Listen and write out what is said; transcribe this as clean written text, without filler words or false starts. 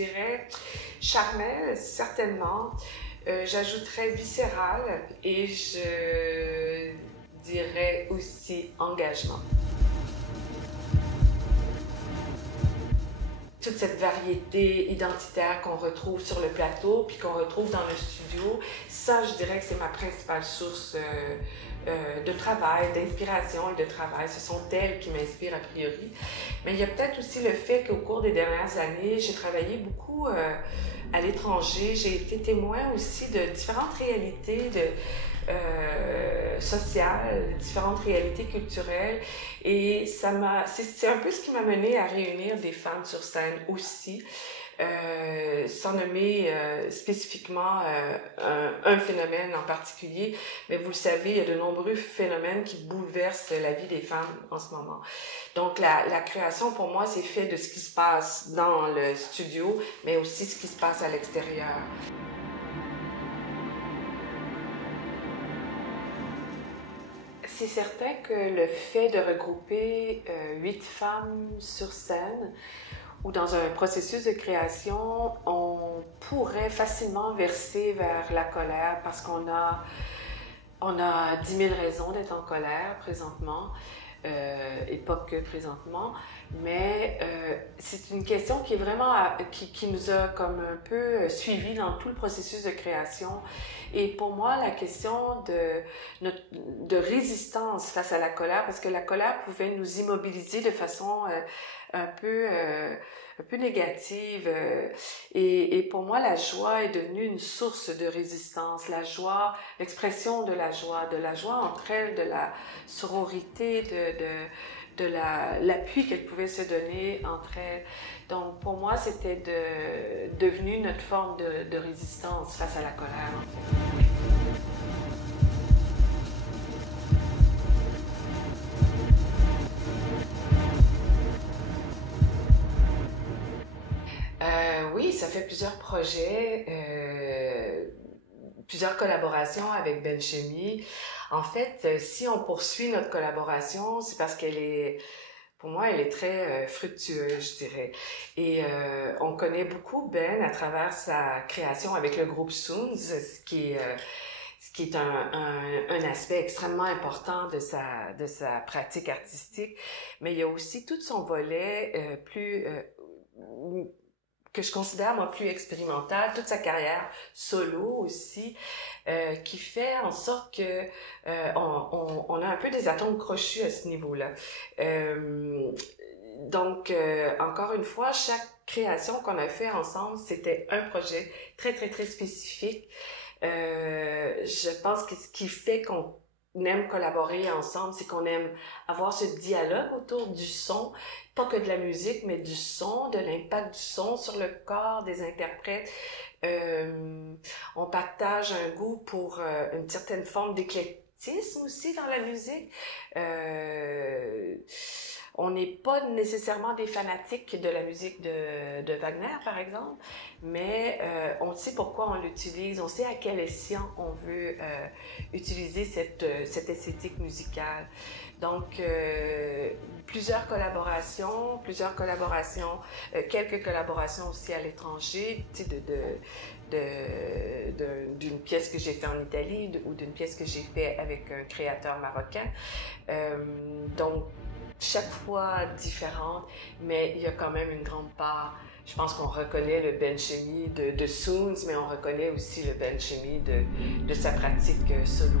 Je dirais charnel, certainement. J'ajouterais viscéral et je dirais aussi engagement. Toute cette variété identitaire qu'on retrouve sur le plateau puis qu'on retrouve dans le studio, ça, je dirais que c'est ma principale source de travail, d'inspiration et de travail. Ce sont elles qui m'inspirent a priori. Mais il y a peut-être aussi le fait qu'au cours des dernières années, j'ai travaillé beaucoup à l'étranger. J'ai été témoin aussi de différentes réalités sociales, différentes réalités culturelles. Et c'est un peu ce qui m'a mené à réunir des femmes sur scène aussi. Sans nommer spécifiquement un phénomène en particulier, mais vous le savez, il y a de nombreux phénomènes qui bouleversent la vie des femmes en ce moment. Donc la création pour moi, c'est fait de ce qui se passe dans le studio, mais aussi ce qui se passe à l'extérieur. C'est certain que le fait de regrouper 8 femmes sur scène ou dans un processus de création, on pourrait facilement verser vers la colère parce qu'on a 10 000 raisons d'être en colère présentement, et pas que présentement, mais c'est une question qui est vraiment qui nous a comme un peu suivi dans tout le processus de création. Et pour moi, la question de résistance face à la colère, parce que la colère pouvait nous immobiliser de façon un peu négative. Et pour moi, la joie est devenue une source de résistance. La joie, l'expression de la joie entre elles, de la sororité, de l'appui qu'elles pouvaient se donner entre elles. Donc, pour moi, c'était devenu notre forme de résistance face à la colère, en fait. Oui, ça fait plusieurs projets, plusieurs collaborations avec Benchemi. En fait, si on poursuit notre collaboration, c'est parce pour moi, elle est très fructueuse, je dirais. Et on connaît beaucoup Ben à travers sa création avec le groupe Soons, ce qui est un aspect extrêmement important de sa pratique artistique. Mais il y a aussi tout son volet que je considère moi plus expérimentale, toute sa carrière solo aussi, qui fait en sorte que on a un peu des atomes crochus à ce niveau-là. Donc, encore une fois, chaque création qu'on a fait ensemble, c'était un projet très, très, très spécifique. Je pense que ce qui fait qu'on aime collaborer ensemble, c'est qu'on aime avoir ce dialogue autour du son, pas que de la musique, mais du son, de l'impact du son sur le corps des interprètes. On partage un goût pour une certaine forme d'éclectisme aussi dans la musique. On n'est pas nécessairement des fanatiques de la musique de Wagner, par exemple, mais on sait pourquoi on l'utilise, on sait à quel escient on veut utiliser cette esthétique musicale. Donc, plusieurs collaborations, quelques collaborations aussi à l'étranger, tu sais, d'une pièce que j'ai fait en Italie ou d'une pièce que j'ai fait avec un créateur marocain. Donc, chaque fois différente, mais il y a quand même une grande part. Je pense qu'on reconnaît le Benchemi de Soons, mais on reconnaît aussi le Benchemi de sa pratique solo.